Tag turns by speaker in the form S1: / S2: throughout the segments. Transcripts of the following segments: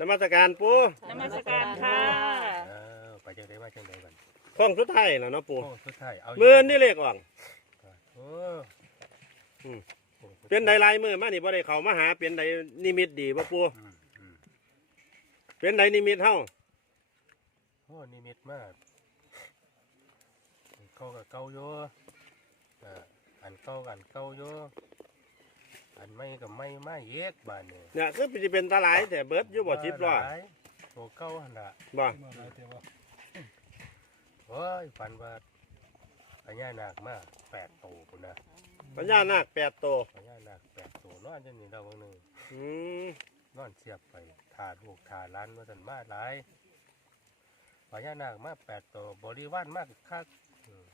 S1: นมัสการปู
S2: นมัสการค่ะ
S3: เออไปจังไดมาจังไดบัด
S1: ข้องสุดท้ายแล้วเนาะปู
S3: โอ้สุดท้ายเอา
S1: มือนี่เลขออก
S3: โอ้
S1: อืม
S3: โอ้
S1: เป็นใดลายมือมานี่บ่ได้เข้ามาหาเป็นใดนิมิตดีบ่ปู
S3: อืมอืม
S1: เป็นใดนิมิตเฮา
S3: โอ้นิมิตมากเขากับเก่าโยเอ่ออันเก่ากับอันเก่าโย อันไม่กับไม่มาเยกบานนี่
S1: เนี่ยคือสิเป็นตาหลายแต่เบิดอยู่บ่สิบล้อ
S3: หลายโตเก่าหั่นล่ะ
S1: บ่
S3: โอ้ยฝันว่าพญานาคมาแปดโตพุ่นนะ
S1: พญานาคแปดตัว
S3: พญานาคแปดโตนอนจังนี่เราบางหนึง
S1: อืม
S3: นอนเสียบไปถาลูกถาล้านว่าสันมาหลายพญานาคมาแปดตัวบริวารมากคักอืม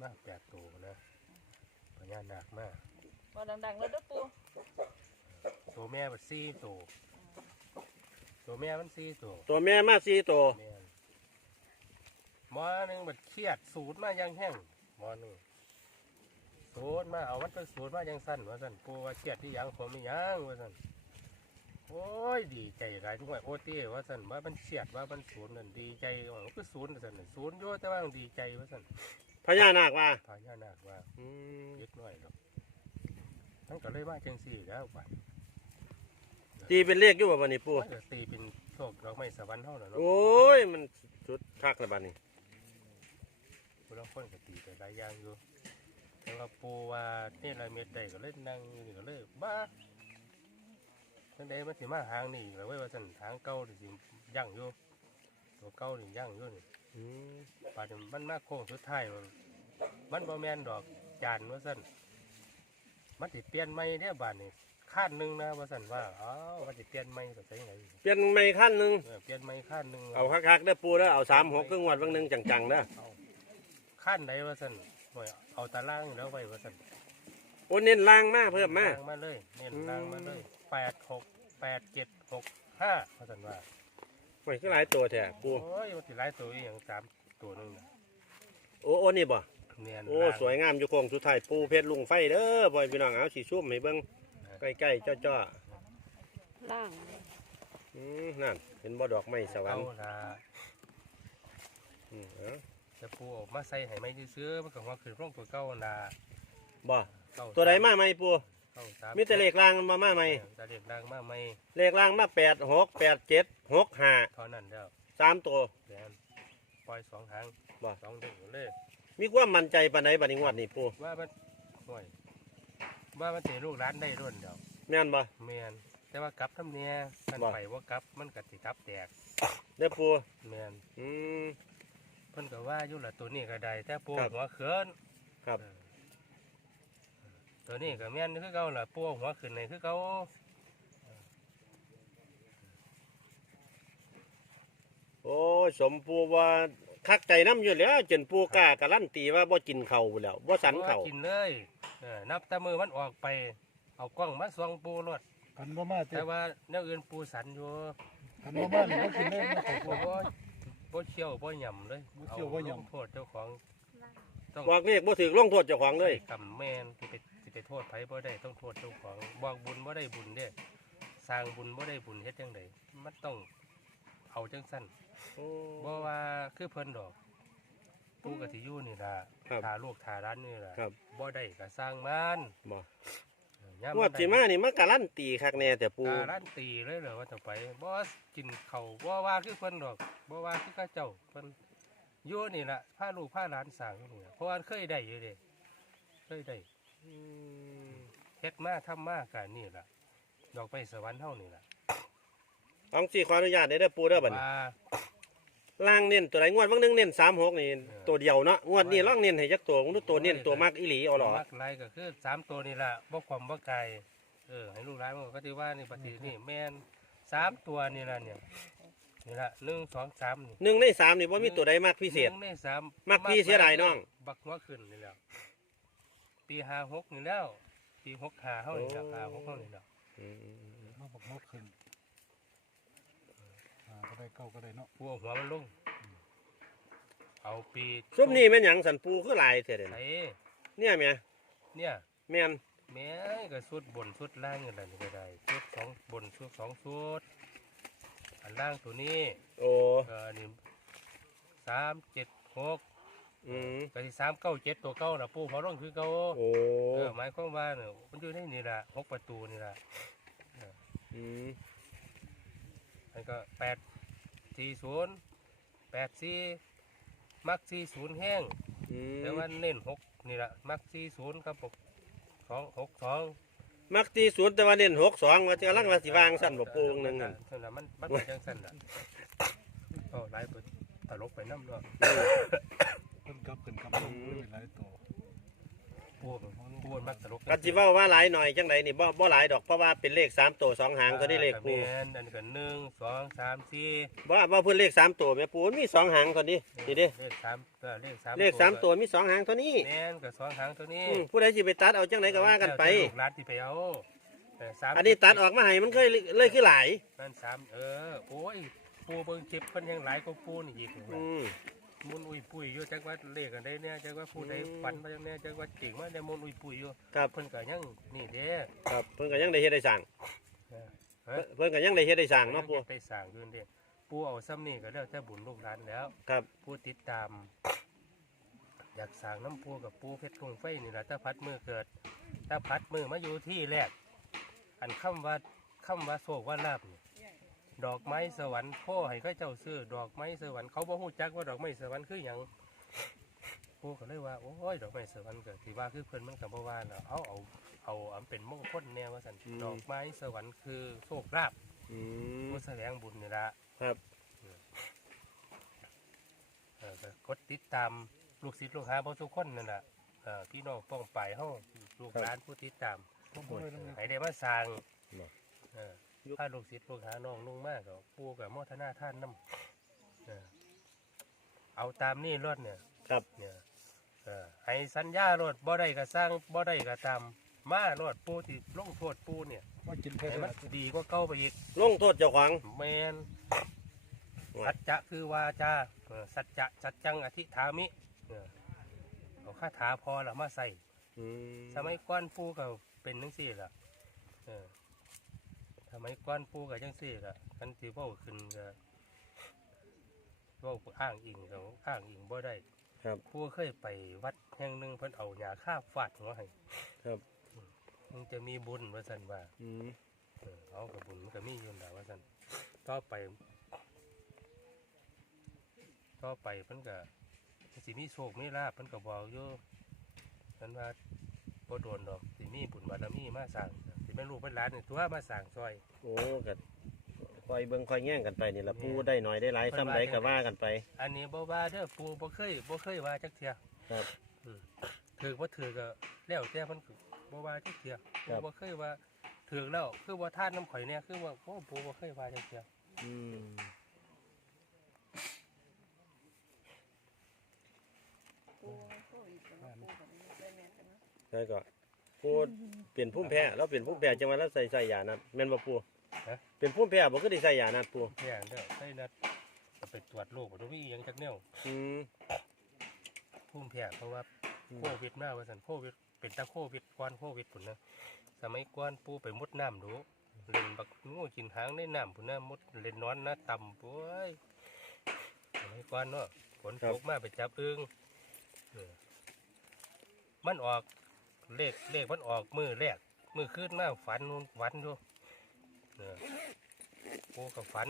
S3: มาแปดตัวนะพ ญานาคมา
S2: ว่าดังๆเลยเด้อปู
S3: ตัวแม่มันสี่ตัวตัวแม่มันสี่ตัว
S1: ตัวแม่มาสี่ตัว
S3: แม่นหมอหนึ่งมันเครียดสูตรมาอยังแห้งหมอหนึ่งสูตรมาเอามันไปสูตรมาอยังสั้นว่าสั้นปูว่าเครียดที่หยังผมไม่ยังว่าสั้นโอ้ยดีใจหลายทุกวันโอตีว่าสันว่ามันเฉียดว่ามันศูนย์นั่นดีใจว่ามันก็ศูนย์สันน่ะศูนย์โยแต่ว่ามันดีใจว่าสัน
S1: พ ญานาคว่า
S3: พญานาคว่า
S1: อืม
S3: เล็กน้อยหรอกมันก็เลยว่าจังสี่แล้วบัด
S1: ตีเป็นเลขอยู่บ่บัดนี้ปู
S3: มันก็ตีเป็นโชคดอกไม้สวรรค์เท่านั้นเนาะ
S1: โอ้ยมันสุดคักแล้วบัดนี้
S3: ผู้ลางคนก็ตีไปหลายอย่างอยู่แต่ว่าปูว่าเนี่ยลายเม็ดใดก็เลยนั่งอยู่นี่ก็เลยบ้าจังใดมันสิมาหางนี่แล้วเว้ยว่าสันหางเก่าที่สิยั่งอยู่ตัวเก่านี่ยั่งอยู่นี่
S1: อืม
S3: ปาดนี้มันมาโค้งสุดท้ายว่ามันบ่แม่นดอกจานว่าซั่นมันสิเปลี่ยนใหม่เด้อบาดนี้ขั้นหนึงนะว่าซั่นว่าอ๋อมันสิเปลี่ยนใหม่ก็ใช่ไง
S1: เปลี่ยนใหม่ขั้นหนึง
S3: เออเปลี่ยนใหม่ขั้นหนึง
S1: เอาคักๆเด้อปูเด้อเอา3 6ครึ่งวันบางหนึงจังๆเด้อ
S3: เอาขั้นใดว่าซั่นโอ้ยเอาตารางแล้วไว้ว่าซั่น
S1: โอ้เน้นล่างมาเพิ่มมา
S3: ล่างมาเลยเน้นล่างมาเลย8 6 8 7 6 5ว่าซั่นว่า
S1: โอ้ยคือหลายตัวแท้ปู
S3: โอ้ยมันสิหลายตัวอีหยังสามตัวหนึงน่ะ
S1: โอ้โอ้นี่บ่
S3: เนียน
S1: โอ้
S3: ล่าง
S1: สวยงามอยู่โค้งสุดท้ายปูเพชรลุงไฟเด้อบ่อยพี่น้องเอาสีชุ่มให้เบิ่งใกล้ๆจ้อ
S2: ล่าง
S1: ๆอืมนั่นเห็นบ่ดอกไม้สวรร
S3: เอา
S1: ค์
S3: ล่ะ
S1: อืมเอา
S3: จะปูออกมาใส่ให้ไม่ซื้อๆมันก็หัวขึ้นร่องตัวเก่าน่ะ
S1: บ่
S3: เก้า
S1: ตัวใดมาใหม่ปู
S3: เก้าสาม
S1: มีแต่เลขล่างมามาใหม่
S3: แต่เด็กดังมากไม่
S1: เลขล่างมา8 6 8 7 6
S3: เท่านั้นแล้ว
S1: 5 3ตัว
S3: แดนปล่อยสองหาง
S1: บ่
S3: สองเด้งเลย
S1: มีความมั่นใจปานใดบัดนี้งวดนี้ปู
S3: ว่ามันห่วยว่ามันเตะลูกร้านได้รุ่นเดียว
S1: แม่นบ่
S3: เมียนแต่ว่ากลับทำเนียมัน
S1: บ่
S3: ไปว่ากลับมันกัดสิกลับแตก
S1: เด้อปู
S3: เมียน
S1: อืม
S3: เพิ่นก็ว่าอยู่ละตัวนี้ก็ได้แต่ปู
S1: ครับ
S3: หัวเขิน
S1: ครับ
S3: เออ ตัวนี้ก็เมียนคือเก่าล่ะปูหัวขึ้นในคือเก่า
S1: โอ้ยสมปูว่าคักใจน้ำอยู่แล้วจนปูกล้าการันตีว่าบ่กินข้าวพู้นแหล้วบ่สันข้าว
S3: บ่กินเลยเออนับแต่มือมันออกไป เอากล้องมาส่องปูรถ
S4: กันบ่มาเต็
S3: แต่
S4: ม
S3: ว่าแนวอื่นปูสันอยู่
S4: กันบ่มานี่บ่กินเลยนะค
S3: บ่
S4: รับ
S3: บ่บ่เชี่ยวบ่หย่ำเลย
S4: บ่เชี่ยวบ่หย่ำ
S3: อาลงโทษเจ้าของต้อง
S1: บอกเลขบ่ถือลงโทษเจ้าของเลย
S3: กำแมนสิไปสิ ไปโทษไผบ่ได้ต้องโทษเจ้าของบอกบุญบ่ได้บุญเด้สร้างบุญบ่ได้บุญเฮ็ดจังไดมันต้องเอาจังสั้น
S1: โอ้
S3: บ่ว่าคือเพิ่นดอกปู่ก็สิอยู่นี่ล่ะ
S1: ครับ
S3: ทาลูกทาร้านนี่ล่ะ
S1: ครับ
S3: บ่ได้ก็สร้างมัน
S1: บ่
S3: เออยาม
S1: งวดสิมานี่มันการันตีคักแน่แต่ปู
S3: การันตีเลยเหรอว่าจะไปบ่กินข้าวบ่ว่าคือเพิ่นดอกบ่ว่าคือเขาเจ้าเพิ่นอยู่นี่ล่ะพาลูกพาหลานสร้างอยู่นี่ล่ะเพราะว่าเคยได้อยู่เด้เคยได้
S1: อืม
S3: เฮ็ดมาทำมากันนี่ล่ะ ดอกไปสวรรค์เฮานี่ล่ะ
S1: เอาสิขออนุญาตได้เด้อปูเด้อบัดนี้
S3: ว่า
S1: ล่างเน้นตัวไหนงวดบางหนึงเน้น36นี่
S3: เออ
S1: ตัวเดียวเนาะงวดนี้ลองเน้นให้จักตัวผมดูตัวเน้นตัวมากอีหลีเอาหรอ
S3: มักหลายก็คือสามตัวนี่ล่ะบ่ความบ่ไกลเออให้ลูกหลานมันก็สิว่านี่ปฏินี่แม่นสามตัวนี่ล่ะเนี่ยนี่ล่ะหนึ่งสองสามนี่
S1: หนึ่งในสามนี่บ่มีตัวใดมากพิเศษ
S3: หนึ่งในสาม
S1: มักพี่เสียดายน้อง
S3: บักหัวขึ้นนี่แล้ว ปีห้าหกนี่แล้ว ปีหกห้าเฮานี่แล้ว
S1: โอ้
S3: ห้าหกเฮานี่แล้ว
S1: อืม
S4: มาบอกมดขึ้นอ่าก็ได้เก้าก็ได้เนาะ
S3: พวกหัวมันลงเอาปี
S1: ซุมนี้แม่นหยังสันปูคือหลายเท่เด้
S3: ไหน
S1: เนี่ยแม่
S3: เนี่ย
S1: แม่น
S3: แม่ก็สุดบนสุดล่างอย่างไรนี่ก็ได้สุดสองบนสุดสองสุดอันล่างตัวนี้
S1: โอ้
S3: ก็อันนี้สามเจ็ดหก
S1: อืม
S3: ก็ที่สามเก้าเจ็ดตัวเก้าน่ะปูพอร้องคือเก้า
S1: โอ้
S3: เออหมายความว่าเนี่ยมันอยู่ในนี่ละหกประตูนี่ละ
S1: อืม
S3: อันก็แปดสี่ศูนย์แปดสี่มักสี่ศูนย์แห้ง
S1: อืม
S3: แต่ว่าเน้นหกนี่ละมักสี่ศูนย์ครับผมสองหกสอง
S1: มักตีศูนย์แต่ว่าเน้นหกสองว่าจะกำลังว่าสิวางสั่นบ่ปูวงหนึงนั่น
S3: นั่นน่ะมันมันเป็นจังสั้นล่ะโอ้หลายตัวตลกไปน้ำเนาะ
S4: เพิ่นกลับขึ้นกลับลงไม่หลายตัว
S3: ปูปูมันมักตลก
S1: กันสิเว้าว่าหลายหน่อยจังไดนี่บ่บ่หลายดอกเพราะว่าเป็นเลขสามตัวสองหางตัวนี้เลขปู
S3: แม่นอันนี้ก็หนึ่งสองสามสี่
S1: บ่ว่าเพิ่นเลขสามตัวแม่ปูมันมีสองหางตัวนี้นี่เด้
S3: เลขสามเออเลขสาม
S1: เลขสามตัวมีสองหางตัวนี้
S3: แม่นกับสองหางตัวนี้
S1: อืมผู้ใดสิไปตัดเอาจังไดก็ว่ากันไป
S3: แล้วแต่ลูกหลานที่ไปเอาเออสาม
S1: อันนี้ตัดออกมาให้มันเคยเลยคือหลาย
S3: นั่นสามเออโอ้ยปูเบิ่งเก็บเพิ่นยังหลายกว่าปูนี่อีก
S1: อืม
S3: มุนอุ้ยปุ้ยอยู่จักว่าเลขกันได้เนี่ยจักว่าผู้ใด
S1: อืม
S3: ฝันมาจังเนี่ยจักว่าเก่งมาได้มุนอุ้ยปุ้ยอยู่
S1: ครับ
S3: เพิ่นก็ยังนี่เด้
S1: ครับเพิ่นก็ยังได้เฮ็ดได้สั่ง
S3: เออเอ้ย
S1: เพิ่นก็ยังได้เฮ็ดได้สั่งเนาะปู
S3: ไปสร้างอยู่เด้ปูเอาซ้ำนี่ก็แล้วแต่บุญลูกหลานแล้ว
S1: ครับ
S3: ผู้ติดตาม อยากสร้างน้ำปูกับปูเพชรคงไฟนี่แหละถ้าพัดมือเกิด ถ้าพัดมือมาอยู่ที่แรก อันคำว่าคำว่าโศกว่าลาบนี่ ดอกไม้สวรรค์พ่อให้เข้าเจ้าซื้อดอกไม้สวรรค์เขาบ่ฮู้จักว่าดอกไม้สวรรค์คือหยังปูก็เลยว่าโอ้ยดอกไม้สวรรค์ก็สิว่าคือเพิ่นมันก็บ่ว่าเนาะเอาเอาเอาอันเป็นมงคลแนวว่าซั่นดอกไม้สวรรค์คือโชคลาภ
S1: อืม
S3: ผู้แสวงบุญนี่ละ
S1: ครับ
S3: เออก็กดติดตามลูกศิษย์ลูกหาบ่ทุกคนนั่นน่ะเออพี่น้องป้องไปเฮาลูกหลานผู้ติดตาม
S4: ผมบ่ได้นำ
S3: ให้ได้มาสร้าง
S1: เนาะ
S3: เออ ถ้าลูกศิษย์ลูกหาน้องนุ่งมากก็ปู่กับโมทนาท่านนำเออเอาตามนี่รถเนี่ย
S1: ครับ
S3: เนี่ยเออให้สัญญารถบ่ได้ก็สร้างบ่ได้ก็ตามมารถปู่ที่ลงโทษปู่เนี่ย
S4: ว่ากินแค่
S3: ให้
S4: ไหน
S3: มันดีกว่าเก่าไปอีก
S1: ลงโทษเจ้าของ
S3: แมนสัจจะคือวาจาเออสัจจะสัจจังอธิฐามิเออเอาคาถาพอแล้วมาใส่
S1: อืม
S3: สมัยก้อนปูก็เป็นจังซี่ล่ะเออ สมัยก้อนปูก็จังซี่ล่ะคันที่เว้าขึ้นก็เว้าอ้างอิงก็อ้างอิงบ่ได้
S1: ครับ
S3: ปูเคยไปวัดแห่งหนึ่งเพิ่นเอาหญ้าคาบฟาดหัวให้
S1: ครับ
S3: มันจะมีบุญว่าซั่นว่า
S1: อืม
S3: เออเอากับบุญมันก็มีอยู่แล้วว่าซั่นต่อไป ต่อไปเพิ่นก็สิมีโชคมีลาภเพิ่นก็บอกอยู่เพิ่นว่าบ่โดนดอกสิมีบุญบารมีมาสร้างสิ แม่นลูกเป็นหลานนี่ตัวมาสร้างซอย
S1: โอ้ก็คอยเบิ่งคอยแย่งกันไปนี่ละปูได้หน่อยได้หลายซ้ำใดก็ว่ากันไป
S3: อันนี้บ่ว่าเด้อปู่บ่เคยบ่เคยว่าจักเที่ย
S1: ครับ
S3: อืมถือบ่ถือก็แล้วแต่เพิ่นก็บ่ว่าจักเที่ย
S1: ครั
S3: ปู่
S1: บ
S3: บ่เคยว่าถือแล้วคือว่าทานน้ำข่อยเนี่ยคือว่าโอ้ปู่บ่เคยว่าจักเที่ย
S1: อืม
S2: ปูโควิดเนาะปูแบบนี้ได้แม่นกันเนาะ
S1: แล้วก็ ปูเปลี่ยนพุ่มแพ้แล้วเปลี่ยนพุ่มแพ้จังหวะแล้วใส่ใส่ยานัดแม่นบ่ปูเป็นพุ่มแพ้บ่ก็ได้ใส่ยานัดปู
S3: แม่นเด้อใส่นัดก็ไปตรวจโรคบ่รู้มีอิหยังจักแนว
S1: อืม
S3: ภูมิแพ้เพราะว่าโควิดมาว่าซั่นโควิดเป็นตาโควิดก่อนโควิดพุ่นนะสมัยก่อนปู่ไปมุดน้ำดูเล่นบักงูกินหางในน้ำพุ่นนะมุดเล่นนอนนะต่ำป่วยสมัยก่อนเนาะฝนตกมาไปจับอึงเออมันออก เลขเลขมันออกมือแรกมือขึ้นมาฝันฝันอยู่เออปู่กับฝัน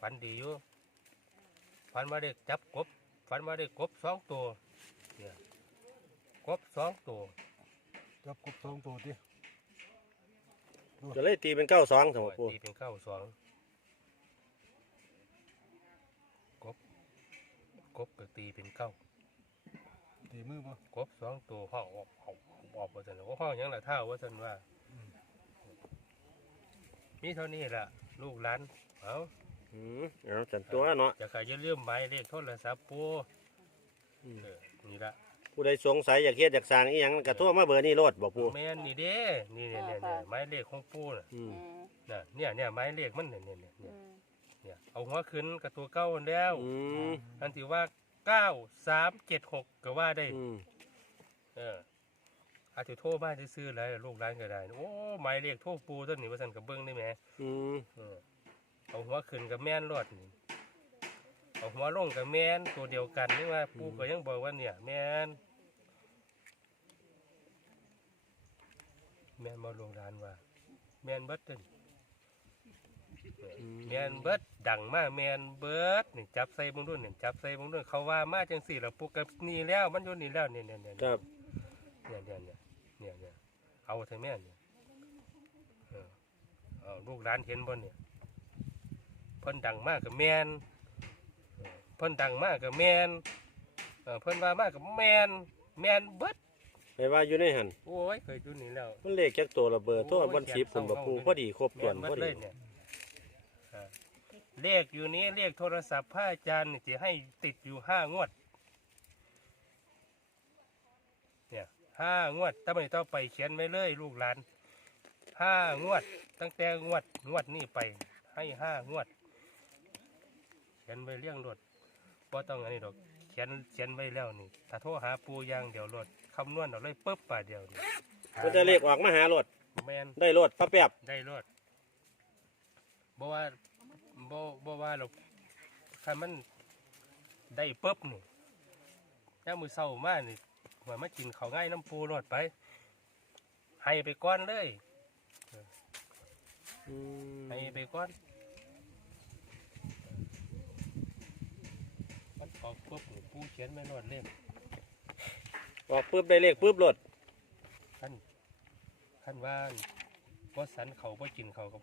S3: ฝันดีอยู่ฝันมาได้จับกบฝันว่าได้กบสองตัวเนี่ยกบสองตัว
S4: จับกบสองตัวดิ
S1: ก็เลยตีเป็นเก้าสองสมปู
S3: ตีเป็นเก้าสองกบกบก็ตีเป็นเก้า
S4: ตีมือบ่
S3: กบสองตัวห้องออกออกออกว่าสันว่าห้องหยังละเท่าว่าสันว่า มีเท่านี้ล่ะ ลูกหลานเอา
S1: อืมเอาจันตัวเนาะ
S3: จะขายจะเลื่อมหมายเลขโทรศัพท์ปู
S1: อืม
S3: เออนี่ละ
S1: ผู้ใดสงสัยอยากเฮ็ดอยากสร้างอีหยังก็โทรมาเบอร์นี้โลดบ่ปู
S3: แม่นนี่เด้นี่เนี่ยเนี่ยเนี่ยหมายเลขของปูน่ะ
S1: อืม
S2: อืม
S3: น่ะเนี่ยเนี่ยหมายเลขมันเนี่ยเนี่ยเนี่ย
S2: อื
S3: เนี่ย
S2: ม
S3: เนี่ยเอาหัวขึ้นกับตัวเก้าแล้ว
S1: อืม
S3: อันที่ว่า เก้าสามเจ็ดหกก็ว่าได้
S1: อืม
S3: เอออาจจะโทรมาซื้อๆเลยลูกร้านก็ได้ โอ้หมายเรียกโทรปูต้นนี้ว่าสั่นกับเบิ้งได้ไหม
S1: อืม
S3: เออเอาหัวขึ้นกับแม่นรดนี่เอาหัวลงกับแม่นตัวเดียวกันนี่ว่าปูก็ยังบอกว่าเนี่ย แม่นแม่นมาลงร้านว่า แม่นเบิดเด้น แม่นเบิดดังมากแม่นเบิดนี่จับใส่เบงด้วยนี่จับใส่เบงด้วยเขาว่ามาจังสี่แล้วปูกับนี่แล้วมันอยู่นี่แล้วเนี่ยเนี่ยเนี่ย
S1: ครับ
S3: เนี่ยเนี่ยเนี่ยเนี่ยเนี่ยเอาเถอะแม่เนี่ยเออเอาลูกหลานเห็นบ่เนี่ยเพิ่นดังมากกับแมนเออเพิ่นดังมากกับแมนเออเพิ่นว่ามากกับแมนแมนเบิด
S1: ไปว่าอยู่ในหัน
S3: โอ้ยเคยอยู่นี่แล้ว
S1: มันเลขจักตัวระเบิดโทษวันสิบคุณบ่ปูพอดีครบ
S3: แม
S1: ถ้วน
S3: นเบิ
S1: พอ
S3: ดเล
S1: ดี
S3: ยเนี่ยเออ เลขอยู่นี้เลขโทรศัพท์พระอาจารย์นี่จะให้ติดอยู่ห้างวด เนี่ยห้างวดถ้าไม่ต้องไปเขียนไว้เลยลูกหลานห้างวด ตั้งแต่งวดงวดนี่ไป ให้ห้างวด เขียนไว้เลี้ยงรถพอต้องอันนี้ดอกเขียนเขียนไว้แล้วนี่ ถ้าโทรหาปูอยางเดี๋ยวรถคำนวณเอาเลยปุ๊บป่าเดียวนี่
S1: มันจะเลขออกมาหารถ
S3: แมน
S1: ได้รถพระแป๊บ
S3: ได้รถบ่ว่า บ่บ่ว่าเราถ้ามันได้ปุ๊บนี่ย่ามมือเศร้ามานี่ว่ามากินเขาวง่ายน้ำปูรถไป ให้ไปก้อนเลย
S1: อืม
S3: ให้ไปก้อนมันออกปุ๊บนี่ปูเขียนไม่รอดเล่ม
S1: ออกปุ๊บได้เลขปุ๊บรถ
S3: ขั้นขั้นว่าบ่สันเขาบ่กินเขาก็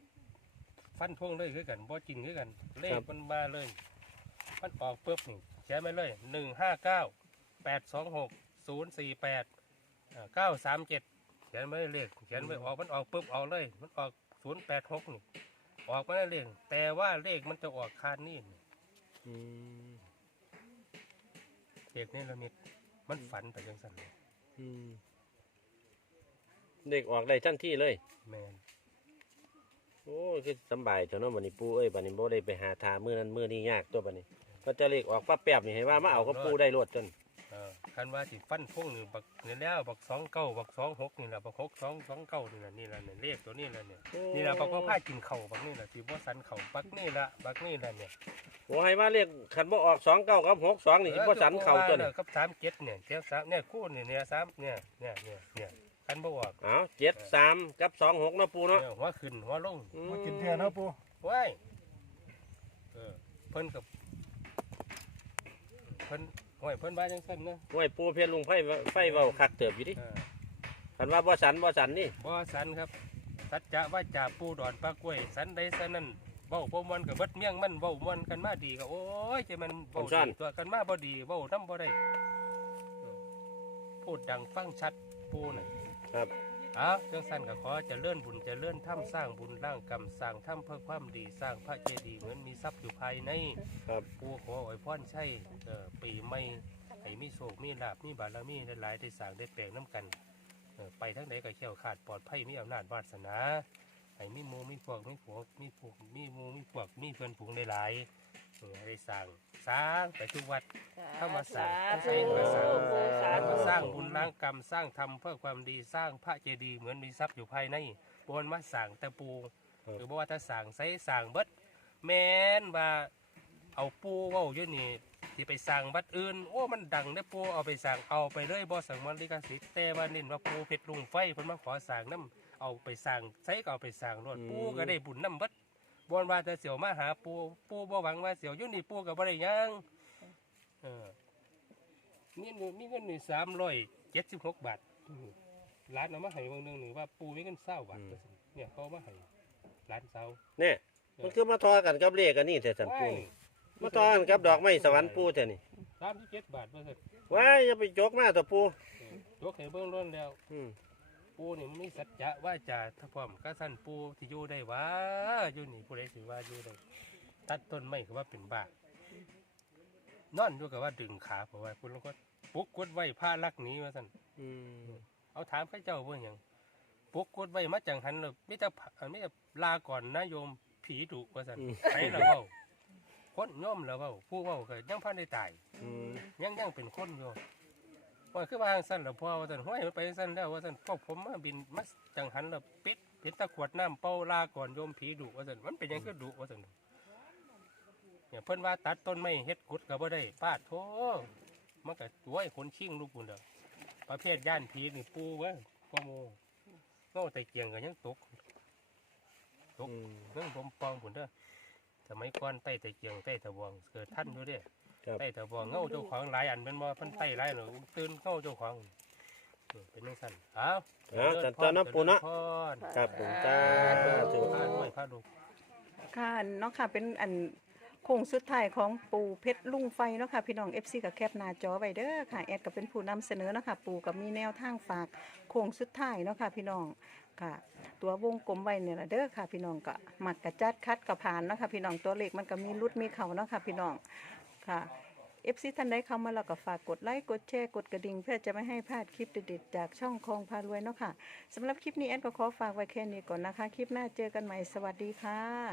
S3: ฟันท่วงเลยคือกันบ่กินคือกัน เลขมันมาเลย มันออกปุ๊บนี่เขียนไปเลยหนึ่งห้าเก้าแปดสองหกศูนย์สี่แปดเก้าสามเจ็ดเขียนไม่ได้เลขเขียนไม่ออกมันออกปุ๊บออกเลย มันออกศูนย์แปดหกนี่ออกมาได้เลขแต่ว่าเลขมันจะออกคานนี่นี่
S1: อืม
S3: เลขนี่ละมิดมันฝันไปจังสันเลย
S1: อืมเลขออกได้ทันทีเลย
S3: แมน
S1: โอ้ยคือสำบายตัวเนาะบัดนี้ปูเอ้ยบัดนี้บ่ได้ไปหาทามื้อนั้นมื้อนี้ยากตัวบัดนี้ก็จะเลขออกปั๊บแป๊บนี่ให้ว่ามาเอากับปูได้รถจน
S3: เออคันว่าสิฟันพุ่งนี่บักนี่แล้วบักสองเก้าบักสองหกนี่แหละบักหกสองสองเก้านี่แหละนี่แหละเนี่ยเลขตัวนี้แหละเนี่ยนี่แหละบักว่าพากินเข่าวบักนี่แหละสิบ่สันเข่าบักนี่ละบักนี่แหละเนี่ย
S1: โอ้ให้ว่าเลขคันบ่ออก2 9กับ6 2นี่สิบ่สันเข้าตัว
S3: เนี่
S1: นี่
S3: ยกับสามเจ็ดเนี่ยเจ้าสามเนี่ยคู่เนี่ยเนี่ยสามเนี่ยเนี่ยเนี่ยเนี่ย คันบ่ออก
S1: เอา7 3กับ2 6เนาะปูเนาะ
S3: เนี่ยหัวขึ้นหัวลง
S1: อืม
S4: มากินเทียนเนาะปู
S3: ว้ายเออเพิ่นกับเพิ่นห้อยเพิ่นว่าจังซั่นนะ
S1: ห้วยปูเพียรลุงไฟว่าไฟเว้าคักเติบอยู่ดิ
S3: เออ
S1: คันว่าบ่สันบ่สันนี่
S3: บ่สันครับ สัจจะว่าจ่าปูดอนปลากล้วย สันใดสันนั้นเว้าบ่ม่วนกับเบิดเมี่ยงมันเว้าม่วนกันมาดีก็โอ้ยใจมันเว้าดีตัวกันมาบ่ดีเว้านำบ่ได้เออพูดดังฟังชัดปูน่ะ
S1: ครับ
S3: อ้าวจังสั้นก็ขอเจะเลื่อนบุญเจะเลื่อนถ้ำสร้างบุญร่างกรรมสร้างถ้ำเพื่อความดีสร้างพระเจดีย์เหมือนมีทรัพย์อยู่ภายใน
S1: ครับ
S3: ปูขออวยพรใช่เอ่อปีใหม่ให้มีโชคมีลาบมีบารมีหลายๆได้สร้างได้แปลงน้ำกันเอ่อไปทั้งไหนก็เขี่ยวขาดปลอดภัยมีอำนาจวาสนา ให้มีหมูมีพวกมีพวกมีพวกมีหมูมีพวกมีเพื่อนผูงหลายๆเออให้ได้สร้างสร้างไปทุกวัด เข้ามาสร้าง
S2: สาธุ
S3: สร้าง
S2: สา
S3: สร้าง
S2: ธุ
S3: มาสร้างบุญล้างกรรมสร้างธรรมเพื่อความดีสร้างพระเจดีย์เหมือนมีทรัพย์อยู่ภายในบนมาสร้างตะปู
S1: ครับ
S3: หรือว่าถ้าสร้างใส่สร้างเบิดแม้นว่าเอาปูเว่าอยู่นี่ที่ไปสร้างบัดอื่น โอ้มันดังได้อปูเอาไปสร้างเอาไปเลยบ่สั่งมันลิขสิทธิ์แต่ว่าเน้นว่าปูเพชรลุงไฟเพิ่นมาขอสร้างน้ำ เอาไปสร้างใส่ก็เอาไปสร้างรถปูก็ได้บุญน้ำเบิดบนว่าแต่เสียวมาหาปูปูบ่หวังว่าเสียวอยู่นี่ปูก็บ่ได้หยังเออมีเงินมีเงินหนึ่งสามร้อยเจ็ดสิบหกบาทอืมร้านเอามาให้เบางหนึ่งหนึ่งว่าปูมีเงินเศร้าบาทว่าซั่นเนี่ยเขาเอามาให้ร้านเศร้า
S1: เนี่ยมันคือมาทอกันกับเลขกันนี่แต่สันปูนี่มาทอกันกับดอกไม้สวรรค์ปูแต่นี่
S3: สามสิบเจ็ดบาทว่าสิ
S1: ว้ายอย่าไปจกมาตัวปู
S3: ยกให้เบื้องต้นแล้ว
S1: อืม
S3: ปูนี่มันมีสัจจะว่าจะถ้าพร้อมก็สั่นปูที่อยู่ได้วะอยู่นี่ผู้ใดสิว่าอยู่ได้ตัดต้นไม้ก็ว่าเป็นบ้านอนอยู่กับว่าดึงขาเพราะว่าคุณแล้วก็ปลุกกดไว้ผ้าลักหนีว่าสั่น
S1: อืม
S3: เอาถามข้าเจ้าเพื่อหยังปลุกกดไว้มาจังหันเลยมิแต่พะมิแต่ลาก่อนนะโยมผีดุว่าสันใครละเว้าคนโยมละเว้าผู้เว้าก็ยังพันได้ตาย
S1: อืม
S3: ยังยังเป็นคนอยู่ ว่าคือว่าจั่งสั้นแล้วพ่อว่าซั่นห้วยมันไปจั่งสั้นแล้วว่าซั่นพวกผมมาบินมาจังหันแล้วปิดปิดตะขวดน้ำเป้าลาก่อนโยมผีดุว่าซั่นมันเป็นหยังคือดุว่าซั่นเนี่ยเพิ่นว่าตัดต้นไม้เฮ็ดกุดก็บ่ได้ปาดโธมันก็โว้ยขนชิงลูกพุ่นเด้อประเภทย่านผีนี่ปูเว้ยพ่อโมโง่แต่เกียงก็ยังตกตก
S1: อืม
S3: เรื่องผมปองพุ่นเด้อสมัยก่อนใต้ตะเกียงใต้ตะบวงเกิดท่านอยู่เด้
S1: ครับ
S3: ใต้ตะบวงเงาเจ้าของหลายอันเป็นบ่เพิ่นไต้หลายหนูตื่นเงาเจ้าของเออเป็นจังซั่นอ้าว
S1: เอาจันเจ้าน้ำปูเนาะ
S3: พร
S1: ครับผมจ้า
S3: เจ
S1: ธุ
S3: อพาด้วยพาลูก
S2: ค่ะเนาะค่ะเป็นอันโค้งสุดท้ายของปูเพชรลุงไฟเนาะค่ะพี่น้อง FC กับแคปหน้าจอไว้เด้อค่ะแอดก็เป็นผู้นำเสนอเนาะค่ะปูกับมีแนวทางฝากโค้งสุดท้ายเนาะค่ะพี่น้องค่ะ ตัววงกลมไว้เนี่ยละเด้อค่ะพี่น้องก็มักกระจัดคัดกระผ่านเนาะค่ะพี่น้องตัวเลขมันก็มีรุดมีเข่าเนาะค่ะพี่น้อง ค่ะ FC ท่านใดเข้ามาแล้วก็ฝากกดไลค์กดแชร์กดกระดิ่งเพื่อจะไม่ให้พลาดคลิปเด็ดๆจากช่องคองพารวยเนาะค่ะสำหรับคลิปนี้แอนก็ขอฝากไว้แค่นี้ก่อนนะคะ คลิปหน้าเจอกันใหม่สวัสดีค่ะ